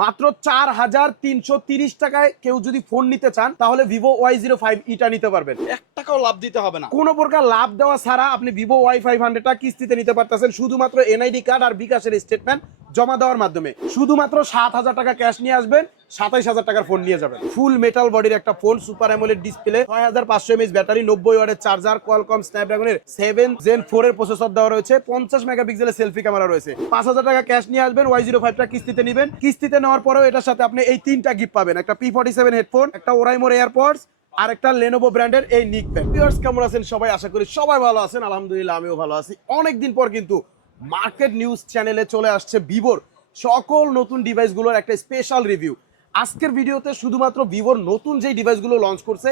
মাত্র 4330 টাকায় কেউ যদি ফোন নিতে চান তাহলে ভিভো Y05e টা নিতে পারবেন। 1 টাকাও লাভ দিতে হবে না, কোনো প্রকার লাভ দেওয়া ছাড়া আপনি ভিভো Y500 টা কিস্তিতে নিতে পারতেছেন শুধুমাত্র এনআইডি কার্ড আর বিকাশের স্টেটমেন্ট জমা দেওয়ার মাধ্যমে। শুধুমাত্র 7000 টাকা ক্যাশ নিয়ে আসবেন, 27000 টাকার ফোন নিয়ে যাবেন। ফুল মেটাল বডির একটা phone, super AMOLED display, 6500 mAh battery, 90 ওয়াটের চার্জার, কোয়ালকম স্ন্যাপড্রাগনের 7 Gen 4 এর প্রসেসর দেওয়া রয়েছে, 50 মেগাপিক্সেলের সেলফি ক্যামেরা রয়েছে। 5000 টাকা ক্যাশ নিয়ে আসবেন, Y05 টা কিস্তিতে নেবেন। কিস্তিতে নেওয়ার পরেও এটার সাথে আপনি এই 3টা গিফট পাবেন, একটা P47 হেডফোন, একটা ওরাইমোর এয়ারপডস আর একটা লেনোভো ব্র্যান্ডের এই নিক প্যাড। ভিউয়ার্স কেমন আছেন সবাই? আশা করি সবাই ভালো আছেন। আলহামদুলিল্লাহ আমিও ভালো আছি। অনেকদিন পর কিন্তু মার্কেট নিউজ চ্যানেলে চলে আসছে ভিভোর সকল নতুন ডিভাইসগুলোর একটা স্পেশাল রিভিউ। আজকের ভিডিওতে শুধুমাত্র ভিভোর নতুন যেই ডিভাইসগুলো লঞ্চ করছে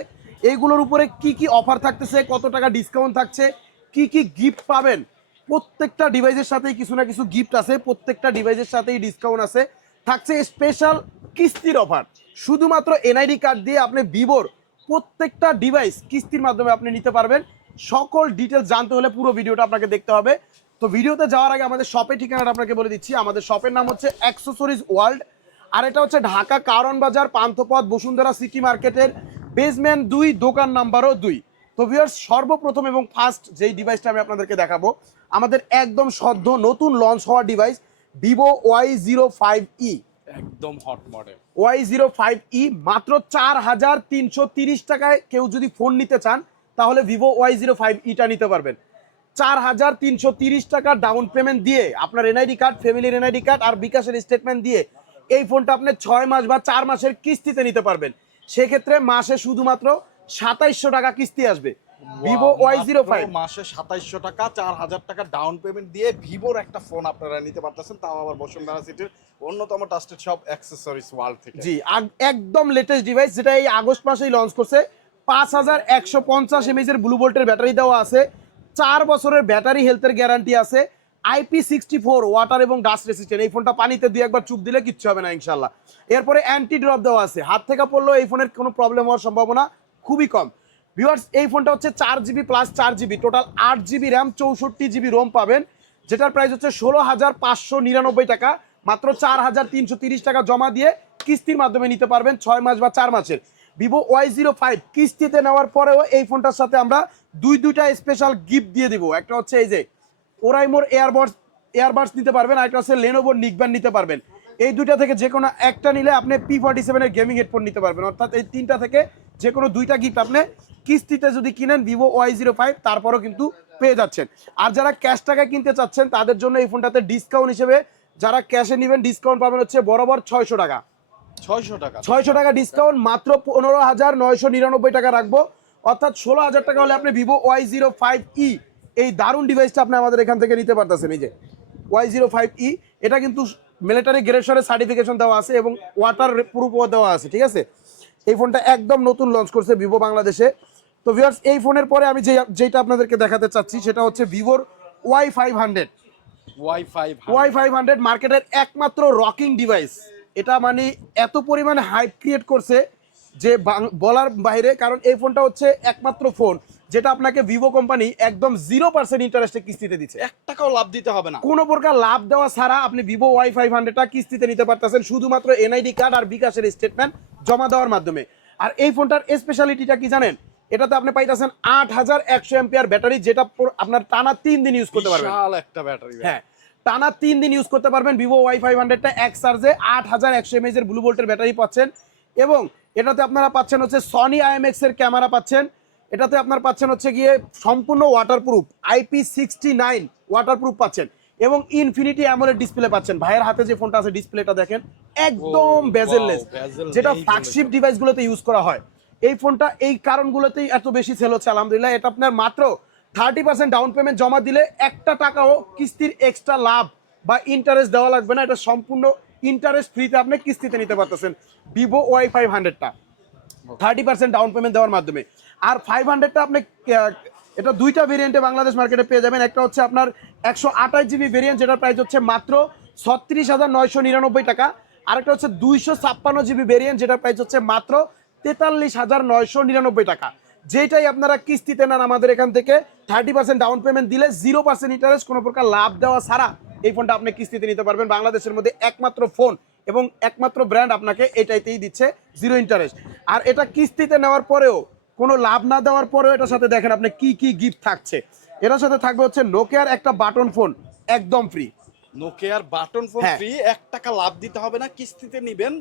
এইগুলোর উপরে কি কি অফার থাকতেছে, কত টাকা ডিসকাউন্ট থাকছে, কি কি গিফট পাবেন, প্রত্যেকটা ডিভাইসের সাথেই কিছু না কিছু গিফট আছে, প্রত্যেকটা ডিভাইসের সাথেই ডিসকাউন্ট আছে, থাকছে স্পেশাল কিস্তির অফার। শুধুমাত্র এনআইডি কার্ড দিয়ে আপনি ভিভোর প্রত্যেকটা ডিভাইস কিস্তির মাধ্যমে আপনি নিতে পারবেন। সকল ডিটেলস জানতে হলে পুরো ভিডিওটা আপনাকে দেখতে হবে। তো ভিডিওতে যাওয়ার আগে আমাদের শপের ঠিকানাটা আপনাকে বলে দিচ্ছি। আমাদের শপের নাম হচ্ছে অ্যাক্সেসরিজ ওয়ার্ল্ড, আর এটা হচ্ছে ঢাকা কারণ বাজার, পান্থপথ, বসুন্ধরা সিটি মার্কেটের বেসমেন্ট 2, দোকান নাম্বারও 2। তো ভিউয়ার্স সর্বপ্রথম এবং ফার্স্ট যেই ডিভাইসটা আমি আপনাদেরকে দেখাবো আমাদের একদম সদ্য নতুন লঞ্চ হওয়া ডিভাইস ভিভো Y05e। একদম হট মডেল Y05e মাত্র 4330 টাকায় কেউ যদি ফোন নিতে চান তাহলে ভিভো Y05e টা নিতে পারবেন। 4330 টাকা ডাউন পেমেন্ট দিয়ে আপনার এনআইডি কার্ড, ফ্যামিলির এনআইডি কার্ড আর বিকাশের স্টেটমেন্ট দিয়ে এই ফোনটা আপনি 6 মাস বা 4 মাসের কিস্তিতে নিতে পারবেন। সেক্ষেত্রে মাসে শুধুমাত্র 2700 টাকা কিস্তি আসবে। ভিভো Y05 মাসে 2700 টাকা, 4000 টাকা ডাউন পেমেন্ট দিয়ে ভিভোর একটা ফোন আপনারা নিতে পারতেছেন, তাও আবার বসুন্ধরা সিটির অন্যতম ট্রাস্টেড শপ অ্যাক্সেসরিজ ওয়ার্ল্ড থেকে। জি, একদম লেটেস্ট ডিভাইস যেটা এই আগস্ট মাসেই লঞ্চ করছে। 5150 mAh এর ব্লু ভোল্টের ব্যাটারি দেওয়া আছে, 4 বছরের ব্যাটারি হেলথের গ্যারান্টি আছে, IP64 ওয়াটার এবং ডাস্ট রেসিস্ট্যান্ট। এই ফোনটা পানিতে দুই একবার চুপ দিলে কিচ্ছু হবে না ইনশাল্লাহ। এরপরে অ্যান্টি ড্রপ দেওয়া আছে, হাত থেকে পড়লেও এই ফোনের কোনো প্রবলেম হওয়ার সম্ভাবনা খুবই কম। ভিউয়ার্স এই ফোনটা হচ্ছে 4GB plus 4GB, total 8GB RAM, 64GB Rome পাবেন, যেটার প্রাইস হচ্ছে 16,599 টাকা। মাত্র 4330 টাকা জমা দিয়ে কিস্তির মাধ্যমে নিতে পারবেন 6 মাস বা 4 মাসের। ভিভো Y05 কিস্তিতে নেওয়ার পরেও এই ফোনটার সাথে আমরা দুইটা স্পেশাল গিফট দিয়ে দিব। একটা হচ্ছে এই যে ওরাইমোর এয়ারবাডস নিতে পারবেন, আর একটা হচ্ছে লেনোভোর নিক ব্যান্ড নিতে পারবেন। এই দুইটা থেকে যে কোনো একটা নিলে আপনি P47 এর গেমিং হেডফোন নিতে পারবেন। অর্থাৎ এই 3টা থেকে যে কোনো 2টা গিফট আপনি কিস্তিতে যদি কিনেন ভিভো Y05 তারপরও কিন্তু পেয়ে যাচ্ছেন। আর যারা ক্যাশ টাকায় কিনতে চাচ্ছেন তাদের জন্য এই ফোনটাতে ডিসকাউন্ট হিসেবে যারা ক্যাশে নেবেন ডিসকাউন্ট পাবেন হচ্ছে বরাবর 600 টাকা। 600 টাকা ডিসকাউন্ট, মাত্র 15,999 টাকা রাখবো। অর্থাৎ 16,000 টাকা হলে আপনি ভিভো Y05e এই দারুণ ডিভাইসটা আপনি আমাদের এখান থেকে নিতে পারতেছেন। এই যে Y05e, এটা কিন্তু মিলিটারি গ্রেডের সার্টিফিকেশন দেওয়া আছে এবং ওয়াটার প্রুফও দেওয়া আছে, ঠিক আছে। এই ফোনটা একদম নতুন লঞ্চ করছে ভিভো বাংলাদেশে। তো ভিউয়ার্স এই ফোনের পরে আমি যেটা আপনাদেরকে দেখাতে চাচ্ছি সেটা হচ্ছে ভিভোর Y500। Y500 মার্কেটের একমাত্র রকিং ডিভাইস। এটা মানে এত পরিমাণে হাইপ ক্রিয়েট করছে যে বলার বাইরে, কারণ এই ফোনটা হচ্ছে একমাত্র ফোন যেটা আপনাকে ভিভো কোম্পানি একদম 0% ইন্টারেস্টে কিস্তিতে দিচ্ছে। 1 টাকাও লাভ দিতে হবে না, কোনো প্রকার লাভ দেওয়া ছাড়া আপনি ভিভো Y500 টা কিস্তিতে নিতে পারতেছেন শুধুমাত্র এনআইডি কার্ড আর বিকাশের স্টেটমেন্ট জমা দেওয়ার মাধ্যমে। আর এই ফোনটার স্পেশালিটিটা কি জানেন? এটাতে আপনি পাইতেছেন 8100 এম্পিয়ার ব্যাটারি, যেটা আপনার টানা 3 দিন ইউজ করতে পারবেন। বিশাল একটা ব্যাটারি। হ্যাঁ, টানা 3 দিন ইউজ করতে পারবেন। ভিভো Y500 টা এক চার্জে 8100 mAh এর ব্লু ভোল্টের ব্যাটারি পাচ্ছেন, এবং এটাতে আপনারা পাচ্ছেন হচ্ছে সনি IMX এর ক্যামেরা পাচ্ছেন। এটাতে আপনারা পাচ্ছেন হচ্ছে গিয়ে সম্পূর্ণ ওয়াটারপ্রুফ IP69 ওয়াটারপ্রুফ পাচ্ছেন, এবং ইনফিনিটি অ্যামোলেড ডিসপ্লে পাচ্ছেন। ভাইয়ের হাতে যে ফোনটা আছে ডিসপ্লেটা দেখেন একদম বেজেললেস, যেটা ফ্ল্যাগশিপ ডিভাইসগুলোতে ইউজ করা হয়। এই ফোনটা এই কারণগুলোতেই এত বেশি সেল হচ্ছে আলহামদুলিল্লাহ। এটা আপনার মাত্র 30% ডাউন পেমেন্ট জমা দিলে 1 টাকাও কিস্তির এক্সট্রা লাভ বা ইন্টারেস্ট দেওয়া লাগবে না। এটা সম্পূর্ণ ইন্টারেস্ট ফ্রিতে আপনি কিস্তিতে নিতে পারতেছেন ভিভো Y500 টা 30% ডাউন পেমেন্ট দেওয়ার মাধ্যমে। আর 500 টা আপনি এটা দুইটা ভেরিয়েন্টে বাংলাদেশ মার্কেটে পেয়ে যাবেন। একটা হচ্ছে আপনার 128GB ভেরিয়েন্ট, যেটার প্রাইস হচ্ছে মাত্র 36,999 টাকা। আরেকটা হচ্ছে 256GB ভেরিয়েন্ট, যেটার প্রাইস হচ্ছে মাত্র 43,999 টাকা। যেটাই আপনারা কিস্তিতে নেন আমাদের এখান থেকে 30% ডাউন পেমেন্ট দিলে 0% ইন্টারেস্ট, কোনো প্রকার লাভ দেওয়া ছাড়া এই ফোনটা আপনি কিস্তিতে নিতে পারবেন। বাংলাদেশের মধ্যে একমাত্র ফোন এবং একমাত্র ব্র্যান্ড আপনাকে এটাইতেই দিচ্ছে 0 ইন্টারেস্ট। আর এটা কিস্তিতে নেওয়ার পরেও কোনো লাভ না দেওয়ার পরেও এটার সাথে দেখেন আপনি কি কি গিফট থাকছে। এটার সাথে থাকবে হচ্ছে নোকিয়ার একটা বাটন ফোন একদম ফ্রি। নোকিয়ার বাটন ফোন হ্যাঁ। ফ্রি, 1 টাকা লাভ দিতে হবে না, কিস্তিতে নিবেন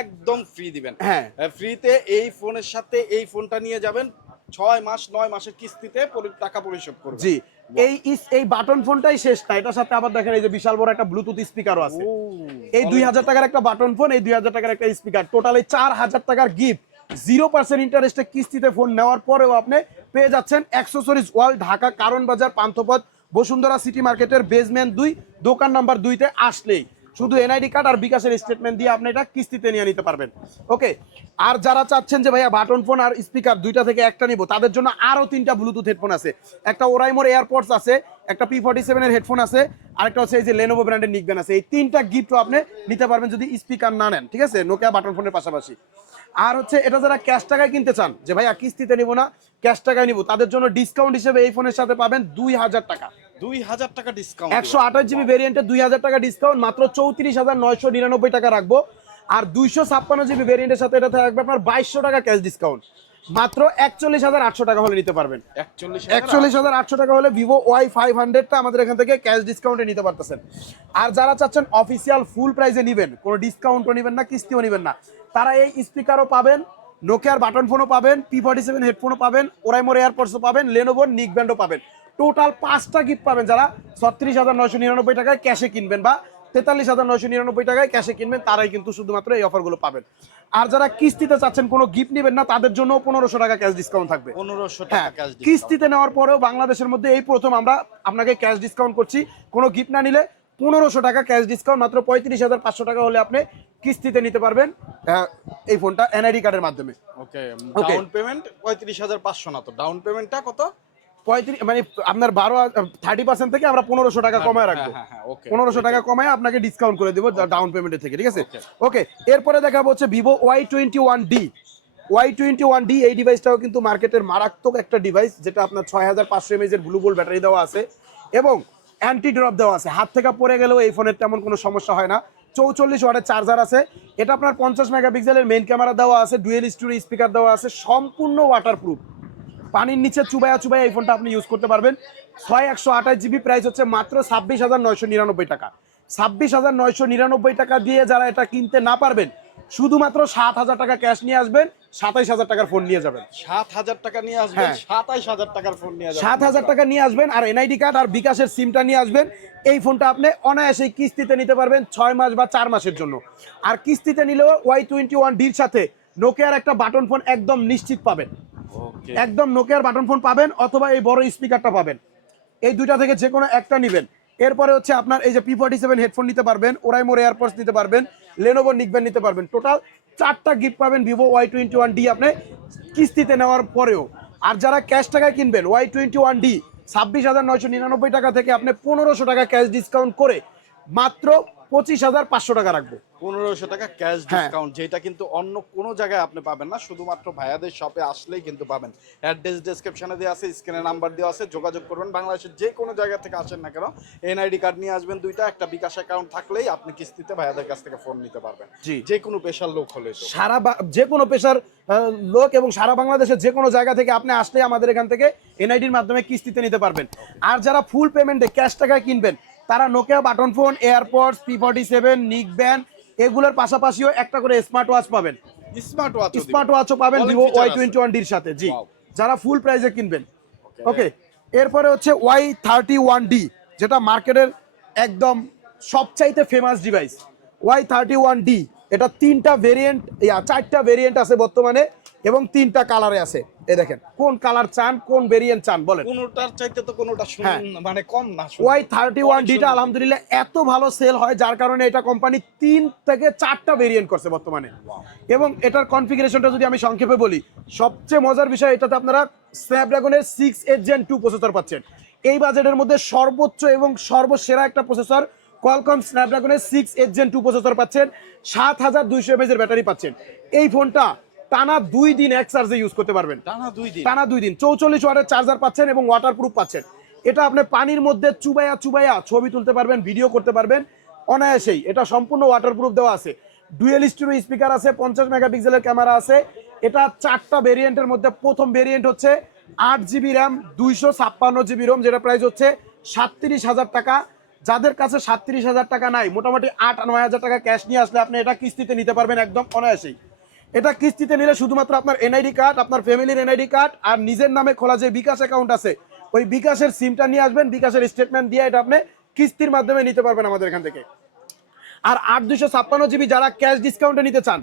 একদম ফ্রি দিবেন। হ্যাঁ। ফ্রিতে এই ফোনের সাথে এই ফোনটা নিয়ে যাবেন, 6 মাস 9 মাসের কিস্তিতে টাকা পরিশোধ করবেন। জি, এই বাটন ফোনটাই শেষ না, এটার সাথে আবার দেখেন এই যে বিশাল বড় একটা ব্লুটুথ স্পিকারও আছে। এই 2000 টাকার একটা বাটন ফোন, এই 2000 টাকার একটা স্পিকার, টোটালি 4000 টাকার গিফট। 0% ইন্টারেস্টে কিস্তিতে ফোন নেওয়ার পরেও আপনি পেয়ে যাচ্ছেন অ্যাক্সেসরিজ ওয়ার্ল্ড, ঢাকা কারণ বাজার, পান্থপথ, বসুন্ধরা সিটি মার্কেটের বেসমেন্ট 2, দোকান নাম্বার 2-তে আসলেই শুধু এনআইডি কার্ড আর বিকাশের স্টেটমেন্ট দিয়ে আপনি এটা কিস্তিতে নিয়ে নিতে পারবেন। ওকে, আর যারা চাচ্ছেন যে ভাইয়া বাটন ফোন আর স্পিকার দুইটা থেকে একটা নিব, তাদের জন্য আরো 3টা ব্লুটুথ হেডফোন আছে। একটা ওরাইমোর এয়ারপডস আছে, একটা P47 এর হেডফোন আছে, আরেকটা হচ্ছে এই যে লেনোভো ব্র্যান্ডের নিকবেন আছে। এই 3টা গিফটও আপনি নিতে পারবেন যদি স্পিকার না নেন, ঠিক আছে, নোকিয়া বাটন ফোনের পাশাপাশি। আর হচ্ছে এটা যারা ক্যাশ টাকায় কিনতে চান যে ভাইয়া কিস্তিতে নিব না, ক্যাশ টাকায় নিব, তাদের জন্য ডিসকাউন্ট হিসেবে এই ফোনের সাথে পাবেন 2000 টাকা, 2000 টাকা ডিসকাউন্ট। 128 জিবি ভেরিয়েন্টে 2000 টাকা ডিসকাউন্ট, মাত্র 34,999 টাকা রাখবো। আর 256 জিবি ভেরিয়েন্টের সাথে এটা থাকবে আপনার 2200 টাকা ক্যাশ ডিসকাউন্ট, মাত্র 41,800 টাকা হলে নিতে পারবেন। 41,800 টাকা হলে ভিভো Y500টা আমাদের এখান থেকে ক্যাশ ডিসকাউন্টে নিতে পারতেছেন। আর যারা চাচ্ছেন অফিসিয়াল ফুল প্রাইসে নেবেন, কোনো ডিসকাউন্টও নেবেন না, কিস্তিও নেবেন না, তারা এই স্পিকারও পাবেন, নোকিয়ার বাটন ফোনও পাবেন, P47 হেডফোনও পাবেন, ওরাইমোর এয়ারপডসও পাবেন, লেনোভোর নিকব্যান্ডও পাবেন। টোটাল 5টা গিফট পাবেন যারা 36,999 টাকায় ক্যাশে কিনবেন বা 43,999 টাকায় ক্যাশে কিনবেন, তারাই কিন্তু শুধুমাত্র এই অফারগুলো পাবেন। আর যারা কিস্তিতে চাচ্ছেন কোনো গিফট নেবেন না, তাদের জন্য 1500 টাকা ক্যাশ ডিসকাউন্ট থাকবে। 1500 হ্যাঁ, টাকা ক্যাশ ডিসকাউন্ট। কিস্তিতে নেওয়ার পরেও বাংলাদেশের মধ্যে এই প্রথম আমরা আপনাকে ক্যাশ ডিসকাউন্ট করছি। কোনো গিফট না নিলে 1500 টাকা ক্যাশ ডিসকাউন্ট, মাত্র 35,500 টাকা হলে আপনি কিস্তিতে নিতে পারবেন এই ফোনটা এনআইডি কার্ডের মাধ্যমে। ওকে, ডাউন পেমেন্ট 35,500 না, তো ডাউন পেমেন্টটা কত? 35 মানে আপনার 30% থেকে আমরা 1500 টাকা কমায় রাখবো। 1500 টাকা কমায় আপনাকে ডিসকাউন্ট করে দেবো ডাউন পেমেন্টের থেকে, ঠিক আছে। ওকে, এরপরে দেখাবো হচ্ছে ভিভো Y21D। Y21D এই ডিভাইসটাও কিন্তু মার্কেটের মারাত্মক একটা ডিভাইস, যেটা আপনার 6500 mAh এর ব্লু বোল্ট ব্যাটারি দেওয়া আছে এবং অ্যান্টি ড্রপ দেওয়া আছে। হাত থেকে পড়ে গেলেও এই ফোনের তেমন কোনো সমস্যা হয় না। 44 ওয়াটের চার্জার আছে। এটা আপনার 50 মেগাপিক্সেলের মেইন ক্যামেরা দেওয়া আছে, ডুয়েল স্টোরেজ স্পিকার দেওয়া আছে, সম্পূর্ণ ওয়াটারপ্রুফ। পানির নিচে চুবায়া চুবায়া এই ফোনটা আপনি ইউজ করতে পারবেন। 128 জিবি, প্রাইস হচ্ছে মাত্র 26,999 টাকা। 26,999 টাকা দিয়ে যারা এটা কিনতে না পারবেন, শুধুমাত্র 7,000 টাকা ক্যাশ নিয়ে আসবেন, 27,000 টাকার ফোন নিয়ে যাবেন। 7,000 টাকা নিয়ে আসবেন, 27,000 টাকার ফোন নিয়ে যাবেন। 7,000 টাকা নিয়ে আসবেন আর এনআইডি কার্ড আর বিকাশের সিমটা নিয়ে আসবেন। এই ফোনটা আপনি অনায়াসে কিস্তিতে নিতে পারবেন 6 মাস বা 4 মাসের জন্য। আর কিস্তিতে নিলেও Y21Dর সাথে নোকিয়ার একটা বাটন ফোন একদম নিশ্চিত পাবেন। একদম নোকিয়ার বাটন ফোন পাবেন, অথবা এই বড় স্পিকারটা পাবেন। এই দুইটা থেকে যে কোনো একটা নেবেন। এরপরে হচ্ছে আপনার এই যে P47 হেডফোন নিতে পারবেন, ওরাইমোর এয়ারপডস নিতে পারবেন, লেনোভো নিকবেন নিতে পারবেন। টোটাল 4টা গিফট পাবেন ভিভো Y21D আপনি কিস্তিতে নেওয়ার পরেও। আর যারা ক্যাশ টাকায় কিনবেন Y21D 26,999 টাকা থেকে আপনি 1500 টাকা ক্যাশ ডিসকাউন্ট করে মাত্র 25,500 টাকা রাখবো। 1500 টাকা ক্যাশ ডিসকাউন্ট, যেটা কিন্তু অন্য কোনো জায়গায় আপনি পাবেন না, শুধুমাত্র ভাইয়াদের শপে আসলেই কিন্তু পাবেন। অ্যাড্রেস ডেসক্রিপশনে দেওয়া আছে, স্ক্রিনে নাম্বার দেওয়া আছে, যোগাযোগ করবেন। বাংলাদেশের যে কোনো জায়গা থেকে আসেন না কেন, এনআইডি কার্ড নিয়ে আসবেন দুইটা, একটা বিকাশ অ্যাকাউন্ট থাকলেই আপনি কিস্তিতে ভাইয়াদের কাছ থেকে ফোন নিতে পারবেন। জি, যে কোনো পেশার লোক হলে তো যে কোনো পেশার লোক এবং সারা বাংলাদেশের যে কোনো জায়গা থেকে আপনি আসলে আমাদের এখান থেকে এনআইডির মাধ্যমে কিস্তিতে নিতে পারবেন। আর যারা ফুল পেমেন্টে ক্যাশ টাকায় কিনবেন, তারা Nokia button phone, AirPods, P47, neckband এগুলোর পাশাপাশিও একটা করে স্মার্ট ওয়াচ পাবেন। স্মার্ট ওয়াচও পাবেন ভিভো Y21Dর সাথে। জি, যারা ফুল প্রাইসে কিনবেন। ওকে, এরপরে হচ্ছে Y31D, যেটা মার্কেটের একদম সবচাইতে ফেমাস ডিভাইস। Y31D এটা 3টা ভেরিয়েন্ট, 4টা ভেরিয়েন্ট আছে বর্তমানে এবং 3টা কালারে আছে। এই দেখেন, কোন কালার চান, কোন ভেরিয়েন্ট চান বলেন। কোনোটার চাইতে তো কোনোটা মানে কম না। Y31D টা আলহামদুলিল্লাহ এত ভালো সেল হয়, যার কারণে এটা কোম্পানি 3 থেকে 4টা ভেরিয়েন্ট করছে বর্তমানে। এবং এটার কনফিগারেশনটা যদি আমি সংক্ষেপে বলি, সবচেয়ে মজার বিষয়, এটাতে আপনারা স্ন্যাপড্রাগনের 6H Gen 2 প্রসেসর পাচ্ছেন। এই বাজেটের মধ্যে সর্বোচ্চ এবং সর্বসেরা একটা প্রসেসর, কোয়ালকম স্ন্যাপড্রাগনের 6H Gen 2 প্রসেসর পাচ্ছেন, 7200 mAh এর ব্যাটারি পাচ্ছেন। এই ফোনটা টানা 2 দিন এক চার্জে ইউজ করতে পারবেন। টানা 2 দিন 44 ওয়াটের চার্জার পাচ্ছেন এবং ওয়াটারপ্রুফ পাচ্ছেন। এটা আপনি পানির মধ্যে চুবাইয়া চুবাইয়া ছবি তুলতে পারবেন, ভিডিও করতে পারবেন অনায়াসেই। এটা সম্পূর্ণ ওয়াটারপ্রুফ দেওয়া আছে। ডুয়েল স্টুডিও স্পিকার আছে, 50 মেগাপিক্সেলের ক্যামেরা আছে। এটা 4টা ভেরিয়েন্টের মধ্যে প্রথম ভেরিয়েন্ট হচ্ছে 8 জিবি র্যাম 256 জিবি রোম, যেটা প্রাইস হচ্ছে 37,000 টাকা। যাদের কাছে 37,000 টাকা নাই, মোটামুটি 8-9 হাজার টাকা ক্যাশ নিয়ে আসলে আপনি এটা কিস্তিতে নিতে পারবেন একদম অনায়াসেই। এটা কিস্তিতে নিলে শুধুমাত্র আপনার এনআইডি কার্ড, আপনার ফ্যামিলির এনআইডি কার্ড আর নিজের নামে খোলা যে বিকাশ অ্যাকাউন্ট আছে ওই বিকাশের সিমটা নিয়ে আসবেন, বিকাশের স্টেটমেন্ট দিয়ে এটা আপনি কিস্তির মাধ্যমে নিতে পারবেন আমাদের এখান থেকে। আর 8 256 জিবি যারা ক্যাশ ডিসকাউন্টে নিতে চান,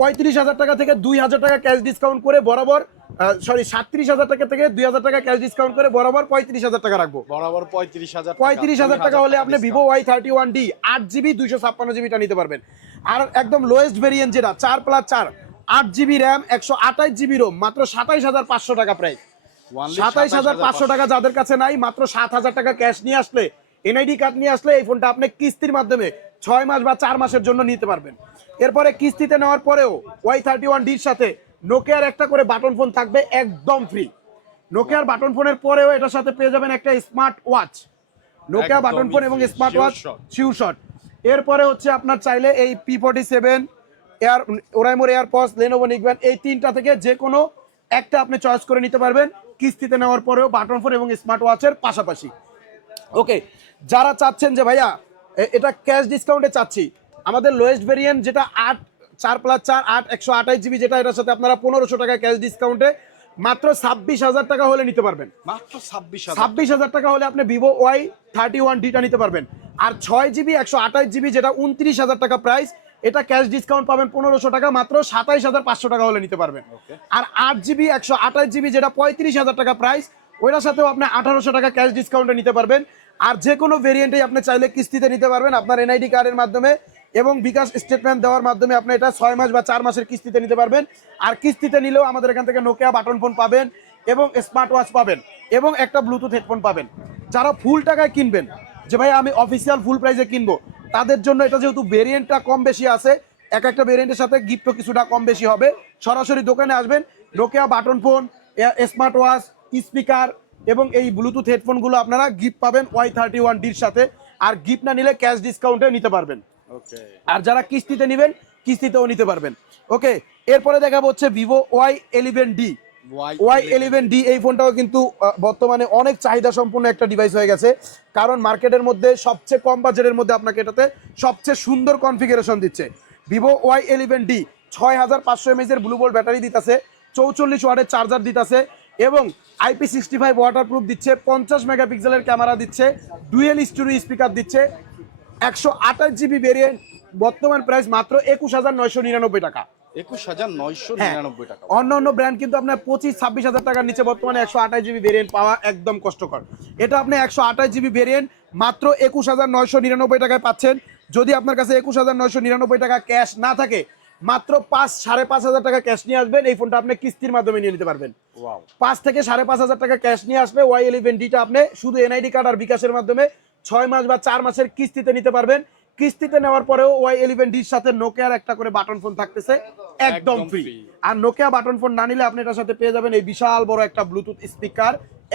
35,000 টাকা থেকে 2,000 টাকা ক্যাশ ডিসকাউন্ট করে বরাবর, 37,000 টাকা থেকে 2,000 টাকা ক্যাশ ডিসকাউন্ট করে বরাবর 35,000 টাকা রাখবো। বরাবর 35,000 35,000 টাকা হলে আপনি ভিভো Y31D 8 জিবি 256 জিবিটা নিতে পারবেন। আর একদম লোয়েস্ট ভেরিয়েন্ট যেটা 4+4 8 জিবি র্যাম 128 জিবি রোম, মাত্র 27,500 টাকা প্রাইস। 27,500 টাকা যাদের কাছে নাই, মাত্র 7,000 টাকা ক্যাশ নিয়ে আসলে, এনআইডি কার্ড নিয়ে আসলে এই ফোনটা আপনি কিস্তির মাধ্যমে 6 মাস বা 4 মাসের জন্য নিতে পারবেন। এরপরে কিস্তিতে নেওয়ার পরেও Y31Dর সাথে নোকিয়ার একটা করে বাটন ফোন থাকবে একদম ফ্রি। নোকিয়ার বাটন ফোনের পরেও এটার সাথে পেয়ে যাবেন একটা smart watch, Nokia button phone এবং স্মার্ট ওয়াচ শিউ শট। এরপরে হচ্ছে আপনার চাইলে এই P47 এয়ার, ওরাইমোর এয়ারপডস, লেনোভো নিকবেন, এই 3টা থেকে যে কোনো একটা আপনি চয়েস করে নিতে পারবেন কিস্তিতে নেওয়ার পরেও বাটন ফোন এবং স্মার্ট ওয়াচের পাশাপাশি। ওকে, যারা চাচ্ছেন যে ভাইয়া এটা ক্যাশ ডিসকাউন্টে চাচ্ছি, আমাদের লোয়েস্ট ভেরিয়েন্ট যেটা 4+4 128 জিবি, যেটা এটার সাথে আপনারা 1500 টাকা ক্যাশ ডিসকাউন্টে মাত্র 26,000 টাকা হলে নিতে পারবেন। মাত্র 26,000 টাকা হলে আপনি ভিভো Y31Dটা নিতে পারবেন। আর 6 জিবি 128 জিবি যেটা 29,000 টাকা প্রাইস, এটা ক্যাশ ডিসকাউন্ট পাবেন 1500 টাকা, মাত্র 27,500 টাকা হলে নিতে পারবেন। আর 8 জিবি 128 জিবি যেটা 35,000 টাকা প্রাইস, ওইটার সাথেও আপনি 1800 টাকা ক্যাশ ডিসকাউন্টে নিতে পারবেন। আর যে কোনো ভেরিয়েন্টেই আপনি চাইলে কিস্তিতে নিতে পারবেন আপনার এনআইডি কার্ডের মাধ্যমে এবং বিকাশ স্টেটমেন্ট দেওয়ার মাধ্যমে আপনি এটা 6 মাস বা 4 মাসের কিস্তিতে নিতে পারবেন। আর কিস্তিতে নিলেও আমাদের এখান থেকে নোকিয়া বাটন ফোন পাবেন এবং স্মার্ট ওয়াচ পাবেন এবং একটা ব্লুটুথ হেডফোন পাবেন। যারা ফুল টাকায় কিনবেন, যে ভাই আমি অফিসিয়াল ফুল প্রাইসে কিনবো, তাদের জন্য এটা যেহেতু ভেরিয়েন্টটা কম বেশি আছে, এক একটা ভেরিয়েন্টের সাথে গিফটও কিছুটা কম বেশি হবে। সরাসরি দোকানে আসবেন, Nokia button phone, smart watch, speaker এবং এই ব্লুটুথ হেডফোনগুলো আপনারা গিফট পাবেন Y31Dর সাথে। আর গিফট না নিলে ক্যাশ ডিসকাউন্টে নিতে পারবেন। ওকে, আর যারা কিস্তিতে নেবেন কিস্তিতেও নিতে পারবেন। ওকে, এরপরে দেখাবো হচ্ছে ভিভো Y11D। Y11D এই ফোনটাও কিন্তু বর্তমানে অনেক চাহিদা সম্পন্ন একটা ডিভাইস হয়ে গেছে, কারণ মার্কেটের মধ্যে সবচেয়ে কম বাজেটের মধ্যে আপনাকে এটাতে সবচেয়ে সুন্দর কনফিগারেশন দিচ্ছে। ভিভো Y11D 6500 mAh এর ব্লুবোল্ট ব্যাটারি দিতেছে, 44 ওয়াটের চার্জার দিতেছে এবং IP65 ওয়াটারপ্রুফ দিচ্ছে, 50 মেগাপিক্সেলের ক্যামেরা দিচ্ছে, ডুয়েল স্টুডিও স্পিকার দিচ্ছে। 128 জিবি ভেরিয়েন্ট, বর্তমান প্রাইস মাত্র 21,999 টাকা। 21,999 টাকা। অন্য অন্য ব্র্যান্ড কিন্তু আপনার 25-26 হাজার টাকার নিচে বর্তমানে 128 জিবি ভেরিয়েন্ট পাওয়া একদম কষ্টকর। এটা আপনি 128 জিবি ভেরিয়েন্ট মাত্র 21,999 টাকায় পাচ্ছেন। যদি আপনার কাছে 21,999 টাকা ক্যাশ না থাকে, মাত্র 5-5.5 হাজার টাকা ক্যাশ নিয়ে আসবেন, এই ফোনটা আপনি কিস্তির মাধ্যমে নিয়ে নিতে পারবেন। 5 থেকে 5.5 হাজার টাকা ক্যাশ নিয়ে আসলে Y11Dটা আপনি শুধু এনআইডি কার্ড আর বিকাশের মাধ্যমে 6 মাস বা 4 মাসের কিস্তিতে নিতে পারবেন। কিস্তিতে নেওয়ার পরেও Y11Dর সাথে নোকিয়ার একটা করে বাটন ফোন থাকতেছে একদম ফ্রি। আর নোকিয়া বাটন ফোন না নিলে আপনি এটার সাথে পেয়ে যাবেন এই বিশাল বড় একটা ব্লুটুথ স্পিকার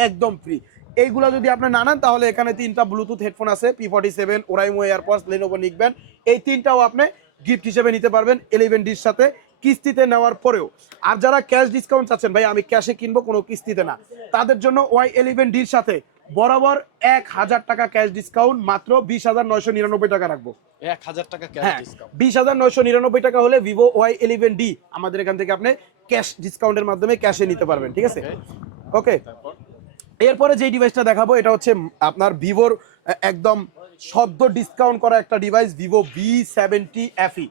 একদম ফ্রি। এইগুলা যদি আপনি না নেন তাহলে এখানে 3টা ব্লুটুথ হেডফোন আছে, P47, ওরাইমো এয়ারপডস, লেনোভো নিকবেন, এই 3টাও আপনি গিফট হিসেবে নিতে পারবেন 11Dর সাথে কিস্তিতে নেওয়ার পরেও। আর যারা ক্যাশ ডিসকাউন্ট চাচ্ছেন, ভাই আমি ক্যাশে কিনবো কোনো কিস্তিতে না, তাদের জন্য Y11Dর সাথে বরাবর 1,000 টাকা ক্যাশ ডিসকাউন্ট, মাত্র 20,999 টাকা রাখবো। 1,000 টাকা ক্যাশ ডিসকাউন্ট, 20,999 টাকা হলে ভিভো Y11D আমাদের এখান থেকে আপনি ক্যাশ ডিসকাউন্টের মাধ্যমে ক্যাশে নিতে পারবেন। ঠিক আছে, ওকে। এরপরে যে ডিভাইসটা দেখাবো এটা হচ্ছে আপনার ভিভোর একদম সদ্য ডিসকাউন্ট করা একটা ডিভাইস, ভিভো V70FE।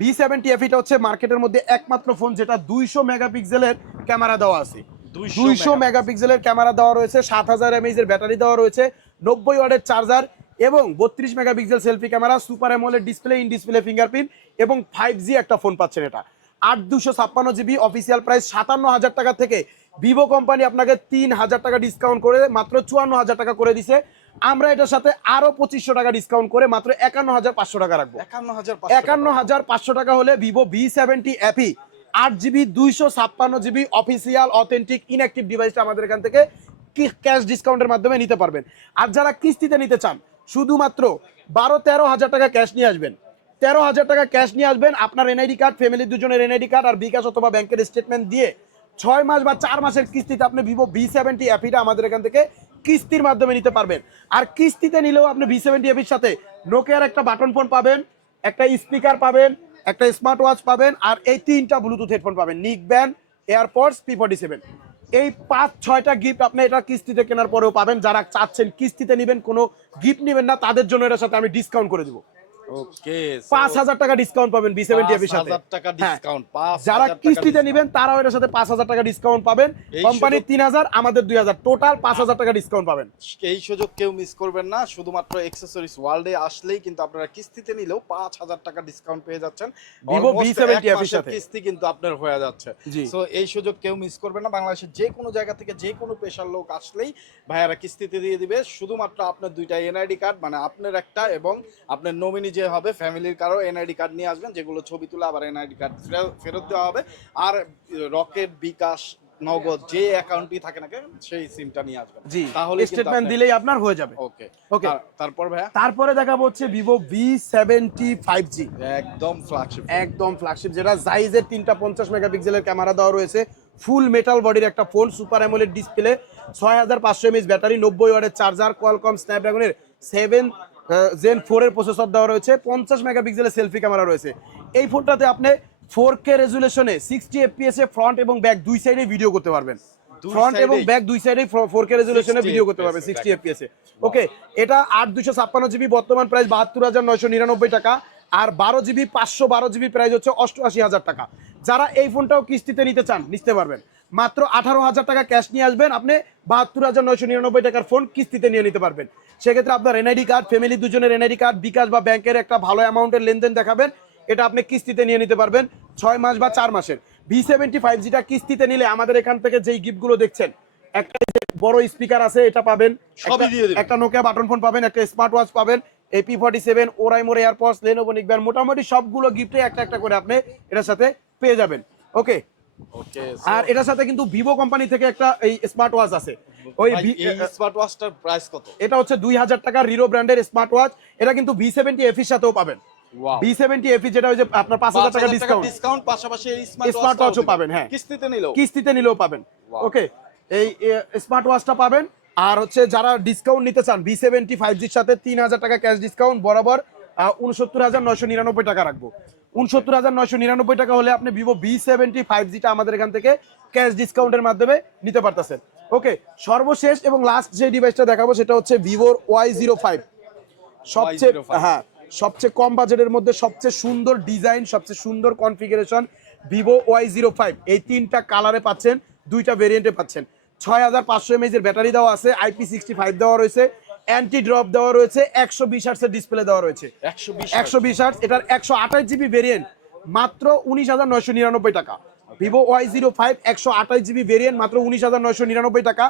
V70FEটা হচ্ছে মার্কেটের মধ্যে একমাত্র ফোন যেটা 200 মেগাপিক্সেলের ক্যামেরা দেওয়া আছে। 200 মেগাপিক্সেলের ক্যামেরা দেওয়া রয়েছে, 7000 mAh এর ব্যাটারি দেওয়া রয়েছে, 90 ওয়াটের চার্জার এবং 32 megapixel selfie camera, super AMOLED display, in display fingerprint এবং 5G একটা ফোন পাচ্ছেন। এটা 8/256 জিবি, অফিসিয়াল প্রাইস 57,000 টাকা থেকে ভিভো কোম্পানি আপনাকে 3,000 টাকা ডিসকাউন্ট করে মাত্র 54,000 টাকা করে দিছে। আমরা এটার সাথে আরো 2500 টাকা ডিসকাউন্ট করে মাত্র 51,500 টাকা রাখবো। 51,500 টাকা হলে Vivo V70FE 8 GB 256 GB official authentic inactive ডিভাইসটা আমাদের এখান থেকে ক্যাশ ডিসকাউন্টের মাধ্যমে নিতে পারবেন। আর যারা কিস্তিতে নিতে চান, শুধুমাত্র 12-13 হাজার টাকা ক্যাশ নিয়ে আসবেন, 13,000 টাকা ক্যাশ নিয়ে আসবেন, আপনার এনআইডি কার্ড, ফ্যামিলির দুজনের এনআইডি কার্ড আর বিকাশ অথবা ব্যাংকের স্টেটমেন্ট দিয়ে 6 মাস বা 4 মাসের কিস্তিতে আপনি ভিভো V70 এফিটা আমাদের এখান থেকে কিস্তির মাধ্যমে নিতে পারবেন। আর কিস্তিতে নিলেও আপনি V70 এফির সাথে নোকিয়ার একটা বাটন ফোন পাবেন, একটা স্পিকার পাবেন, একটা স্মার্ট ওয়াচ পাবেন, আর এই 3টা ব্লুটুথ হেডফোন পাবেন, নিক ব্যান্ড, এয়ারপডস, P47। এই 5-6টা গিফট আপনি এটা কিস্তিতে কেনার পরেও পাবেন। যারা চাচ্ছেন কিস্তিতে নেবেন, কোনো গিফট নেবেন না, তাদের জন্য এটার সাথে আমি ডিসকাউন্ট করে দিব। ওকে, 5,000 টাকা ডিসকাউন্ট পাবেন V70 এর সাথে। 5,000 টাকা ডিসকাউন্ট, যারা কিস্তিতে নেবেন তারাও এর সাথে 5,000 টাকা ডিসকাউন্ট পাবেন। কোম্পানির 3,000, আমাদের 2,000, টোটাল 5,000 টাকা ডিসকাউন্ট পাবেন। এই সুযোগ কেউ মিস করবেন না। শুধুমাত্র অ্যাকসেসরিজ ওয়ার্ল্ডে আসলেই কিন্তু আপনারা কিস্তিতে নিলেও 5,000 টাকা ডিসকাউন্ট পেয়ে যাচ্ছেন। ভিভো V70 এর সাথে কিস্তি কিন্তু আপনার হয়ে যাচ্ছে। সো এই সুযোগ কেউ মিস করবেন না। বাংলাদেশের যে কোনো জায়গা থেকে যে কোনো পেশার লোক আসলেই ভাইয়ারা কিস্তিতে দিয়ে দিবে। শুধুমাত্র আপনার 2টা এনআইডি কার্ড, মানে আপনার একটা এবং আপনার নমিনি যে হবে ফ্যামিলির কারো এনআইডি কার্ড নিয়ে আসবেন, যেগুলো ছবি তুলে আবার এনআইডি কার্ড ফেরত দেওয়া হবে। আর রকেট, বিকাশ, নগদ যে অ্যাকাউন্টই থাকে না কেন সেই সিমটা নিয়ে আসবেন, তাহলে স্টেটমেন্ট দিলেই আপনার হয়ে যাবে। ওকে ওকে, তারপর ভাইয়া তারপরে দেখাবো হচ্ছে ভিভো V70 5G, একদম ফ্ল্যাগশিপ, একদম ফ্ল্যাগশিপ, যেটা জাইজের 3টা 50 মেগাপিক্সেলের ক্যামেরা দেওয়া রয়েছে, ফুল মেটাল বডির একটা phone, super AMOLED display, 6500 mAh battery, 90 ওয়াটের চার্জার, কোয়ালকম স্ন্যাপড্রাগনের 7 Gen 4 এর প্রসেসর দেওয়া রয়েছে, 50 মেগাপিক্সেলের সেলফি ক্যামেরা রয়েছে। এই ফোনটাতে আপনি 4K রেজুলেশনে 60 FPS এ ফ্রন্ট এবং ব্যাক দুই সাইডে ভিডিও করতে পারবেন। ফ্রন্ট এবং ব্যাক দুই সাইডে 4K রেজুলেশনে ভিডিও করতে পারবেন 60 FPS এ। ওকে, এটা 8 256 GB, বর্তমান প্রাইস 72,999 টাকা। আর 12 GB 512 GB প্রাইস হচ্ছে 88,000 টাকা। যারা এই ফোনটাও কিস্তিতে নিতে চান নিতে পারবেন। মাত্র 18,000 টাকা ক্যাশ নিয়ে আসবেন, আপনি 72,999 টাকার ফোন কিস্তিতে নিয়ে নিতে পারবেন। সেক্ষেত্রে আপনার এনআইডি কার্ড, ফ্যামিলি দুজনের এনআইডি কার্ড, বিকাশ বা ব্যাংকের একটা ভালো অ্যামাউন্টের লেনদেন দেখাবেন, এটা আপনি কিস্তিতে নিয়ে নিতে পারবেন 6 মাস বা 4 মাসের। V70 5Gটা কিস্তিতে নিলে আমাদের এখান থেকে যেই গিফটগুলো দেখছেন, একটা বড় স্পিকার আছে এটা পাবেন, একটা নোকিয়া বাটন ফোন পাবেন, একটা স্মার্ট ওয়াচ পাবেন, P47, ওরাইমোর এয়ারপডস, লেনোভো নিক ব্যান্ড, মোটামুটি সবগুলো গিফটে একটা একটা করে আপনি এটার সাথে পেয়ে যাবেন। ওকে, আর এটার সাথে কিন্তু ভিভো কোম্পানি থেকে একটা এই স্মার্ট ওয়াচ আছে। ওই স্মার্ট ওয়াচটার প্রাইস কত? এটা হচ্ছে 2,000 টাকা রিরো ব্র্যান্ডের স্মার্ট ওয়াচ। এটা কিন্তু V70 এফির সাথেও পাবেন। V70 এফি যেটা হচ্ছে আপনার 5,000 টাকা ডিসকাউন্ট, পাশাপাশি এই স্মার্ট ওয়াচও পাবেন। হ্যাঁ, কিস্তিতে নিলেও পাবেন। ওকে, এই স্মার্ট ওয়াচটা পাবেন। আর হচ্ছে যারা ডিসকাউন্ট নিতে চান V70 5Gর সাথে 3,000 টাকা ক্যাশ ডিসকাউন্ট, বরাবর 69,999 টাকা রাখবো। 69,999 টাকা হলে আপনি ভিভো V70 5Gটা আমাদের এখান থেকে ক্যাশ ডিসকাউন্টের মাধ্যমে নিতে পারতেছেন। ওকে, সর্বশেষ এবং লাস্ট যে ডিভাইসটা দেখাবো সেটা হচ্ছে ভিভোর Y05। সবচেয়ে কম বাজেটের মধ্যে সবচেয়ে সুন্দর ডিজাইন, সবচেয়ে সুন্দর কনফিগারেশন ভিভো Y05। এই 3টা কালারে পাচ্ছেন, 2টা ভেরিয়েন্টে পাচ্ছেন। 6500 mAh এর ব্যাটারি দেওয়া আছে, IP65 দেওয়া রয়েছে, অ্যান্টি ড্রপ দেওয়া রয়েছে, 120 Hz এর ডিসপ্লে দেওয়া রয়েছে। 120 Hz, এটার 128 GB ভেরিয়েন্ট মাত্র 19,999 টাকা। ভিভো Y05 128 GB ভেরিয়েন্ট মাত্র 19,999 টাকা।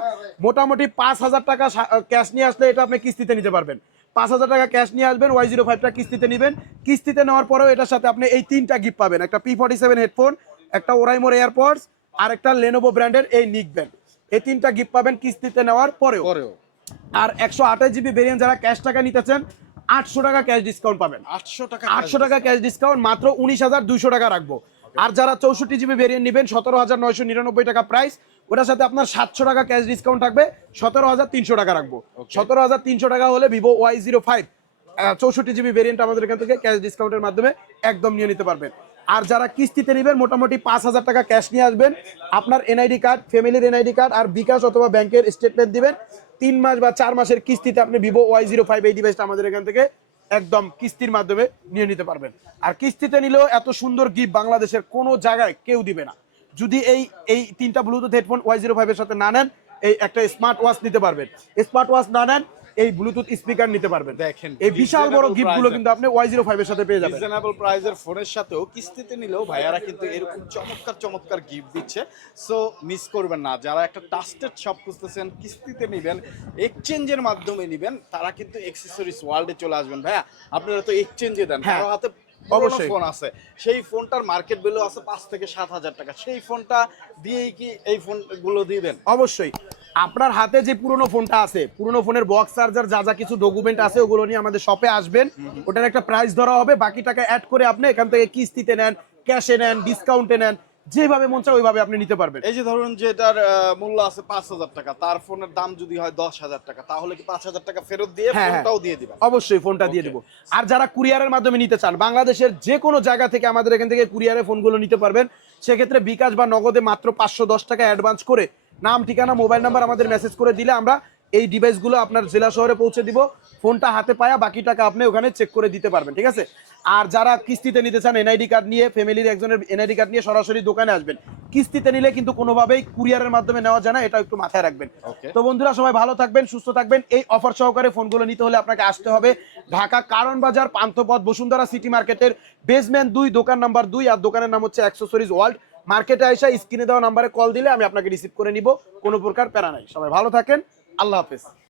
মোটামুটি 5,000 টাকা ক্যাশ নিয়ে আসলে এটা আপনি কিস্তিতে নিতে পারবেন। 5,000 টাকা ক্যাশ নিয়ে আসবেন, Y05টা কিস্তিতে নেবেন। কিস্তিতে নেওয়ার পরেও এটার সাথে আপনি এই 3টা গিফট পাবেন, একটা P47 হেডফোন, একটা ওরাইমোর এয়ারপডস, আর একটা লেনোভো ব্র্যান্ডের এই নিক ব্যান্ড। এই 3টা গিফট পাবেন কিস্তিতে নেওয়ার পরেও। আর 128 GB ভেরিয়েন্ট যারা ক্যাশ টাকা নিতেছেন 800 টাকা ক্যাশ ডিসকাউন্ট পাবেন। 800 টাকা ক্যাশ ডিসকাউন্ট, মাত্র 19,200 টাকা রাখবো। আর যারা 64 GB ভেরিয়েন্ট নেবেন 17,999 টাকা প্রাইস, ওটার সাথে আপনার 700 টাকা ক্যাশ ডিসকাউন্ট থাকবে, 17,300 টাকা রাখবো। 17,300 টাকা হলে ভিভো Y05 64 GB ভেরিয়েন্ট আমাদের এখান থেকে ক্যাশ ডিসকাউন্টের মাধ্যমে একদম নিয়ে নিতে পারবেন। আর যারা কিস্তিতে নেবেন মোটামুটি 5,000 টাকা ক্যাশ নিয়ে আসবেন, আপনার এনআইডি কার্ড, ফ্যামিলির এনআইডি কার্ড আর বিকাশ অথবা ব্যাংকের স্টেটমেন্ট দিবেন। 3 মাস বা 4 মাসের কিস্তিতে আপনি ভিভো Y05 এই ডিভাইসটা আমাদের এখান থেকে একদম কিস্তির মাধ্যমে নিয়ে নিতে পারবেন। আর কিস্তিতে নিলেও এত সুন্দর গিফট বাংলাদেশের কোনো জায়গায় কেউ দিবে না। যদি এই 3টা ব্লুটুথ হেডফোন Y05 এর সাথে না নেন, এই একটা স্মার্ট ওয়াচ নিতে পারবেন। স্মার্ট ওয়াচ না নেন, এই ব্লুটুথ স্পিকার নিতে পারবেন। দেখেন, এই বিশাল বড় গিফটগুলো কিন্তু আপনি Y05 এর সাথে পেয়ে যাবেন। রিজনেবল প্রাইসের ফোনের সাথেও কিস্তিতে নিলেও ভাইয়ারা কিন্তু এরকম চমৎকার গিফট দিচ্ছে। সো মিস করবেন না। যারা একটা ট্রাস্টেড শপ খুঁজতেছেন, কিস্তিতে নেবেন, এক্সচেঞ্জের মাধ্যমে নেবেন, তারা কিন্তু অ্যাকসেসরিজ ওয়ার্ল্ডে চলে আসবেন। ভাইয়া আপনারা তো এক্সচেঞ্জে দেন, কারো হাতে অবশ্যই। ফোন আছে, সেই ফোনটার মার্কেট ভ্যালু আছে 5 থেকে 7,000 টাকা, সেই ফোনটা দিয়েই কি এই ফোনগুলো দিবেন? অবশ্যই। আপনার হাতে যে পুরনো ফোনটা আছে, পুরনো ফোনের বক্স চার্জার যা যা কিছু ডকুমেন্ট আছে ওগুলো নিয়ে আমাদের শপে আসবেন, ওটার একটা প্রাইস ধরা হবে, বাকি টাকা অ্যাড করে আপনি এখান থেকে কিস্তিতে নেন, ক্যাশে নেন, ডিসকাউন্টে নেন, যেভাবে মন চায় ওইভাবে আপনি নিতে পারবেন। এই যে ধরুন যে এটার মূল্য আছে 5,000 টাকা, তার ফোনের দাম যদি হয় 10,000 টাকা, তাহলে কি 5,000 টাকা ফেরত দিয়ে হ্যাঁ, হ্যাঁ। ফোনটাও দিয়ে দিবেন? অবশ্যই ফোনটা দিয়ে দেবো। আর যারা কুরিয়ারের মাধ্যমে নিতে চান, বাংলাদেশের যে কোনো জায়গা থেকে আমাদের এখান থেকে কুরিয়ারে ফোনগুলো নিতে পারবেন। সেক্ষেত্রে বিকাশ বা নগদে মাত্র 510 টাকা অ্যাডভান্স করে নাম, ঠিকানা, মোবাইল নাম্বার আমাদের মেসেজ করে দিলে আমরা এই ডিভাইসগুলো আপনার জেলা শহরে পৌঁছে দিব। ফোনটা হাতে পায়া বাকি টাকা আপনি ওখানে চেক করে দিতে পারবেন, ঠিক আছে? আর যারা কিস্তিতে নিতে চান, এনআইডি কার্ড নিয়ে, ফ্যামিলির একজনের এনআইডি কার্ড নিয়ে সরাসরি দোকানে আসবেন। কিস্তিতে নিলে কিন্তু কোনোভাবেই কুরিয়ারের মাধ্যমে নেওয়া যায় না, এটা একটু মাথায় রাখবেন। ওকে। তো বন্ধুরা সবাই ভালো থাকবেন, সুস্থ থাকবেন। এই অফার সহকারে ফোনগুলো নিতে হলে আপনাকে আসতে হবে ঢাকা কারণ বাজার, পান্থপথ, বসুন্ধরা সিটি মার্কেটের বেসমেন্ট 2, দোকান নাম্বার 2, আর দোকানের নাম হচ্ছে অ্যাক্সেসরিজ ওয়ার্ল্ড। মার্কেটে আইসা স্ক্রিনে দেওয়া নাম্বারে কল দিলে আমি আপনাকে রিসিভ করে নিব, কোনো প্রকার প্যারা নাই। সবাই ভালো থাকেন, আল্লাহ হাফেজ।